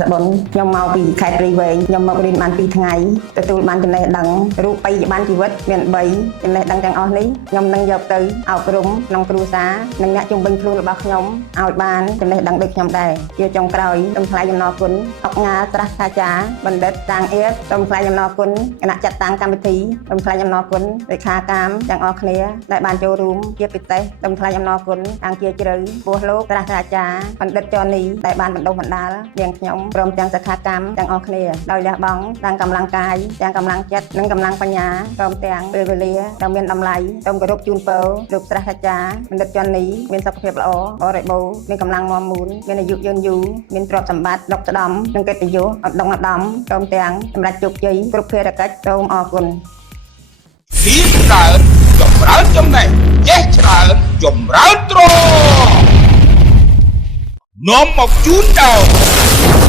សបុនខ្ញុំមកពីខេត្តព្រៃវែងខ្ញុំមករៀនបាន2ថ្ងៃទទួលបានចំណេះដឹងរូបិយប័ណ្ណជីវិតមាន3ចំណេះដឹងទាំងអស់នេះខ្ញុំនឹងយកទៅអប់រំក្នុងគ្រួសារនិងអ្នកជំនាញខ្លួនរបស់ខ្ញុំឲ្យបានចំណេះដឹងដូចខ្ញុំដែរជាចុងក្រោយសូមថ្លែងអំណរគុណអុកញ៉ាត្រាស់សាចារ្យបណ្ឌិតតាំងអៀតសូមថ្លែងអំណរគុណគណៈចាត់តាំងកម្មវិធីសូមថ្លែងអំណរគុណលេខាកាមទាំងអស់គ្នាដែលបានចូលរួមជាពិសេសសូមថ្លែងអំណរគុណតាំងជាជ្រៅពោះលោកត្រាស់សាចារ្យបណ្ឌិតចនីដែលបានបណ្ដុះបណ្ដាលនាងខ្ញុំព្រមទាំងសិក្ខាកាមទាំងអស់គ្នាដោយលះបង់ទាំងកម្លាំងកាយទាំងកម្លាំងចិត្តនិងកម្លាំងបញ្ញាព្រមទាំងពេលវេលាដ៏មានតម្លៃសូមគោរពជូនពរលោកត្រាស់សាចារ្យបណ្ឌិតចនីមានសុខភាពល្អបរិបូរណ៍មានកម្លាំងមាំមួនមានអាយុយឺនយូរមានទ្រព្យសម្បត្តិដុកស្ដំនិងកិត្តិយសឧត្តមឧត្តមព្រមទាំងសម្រាប់ជោគជ័យគ្រប់ភារកិច្ចសូមអរគុណពីច្រើនចម្រើនចំណេះចេះច្រើនចម្រើនទ្រនាំមកជូនដល់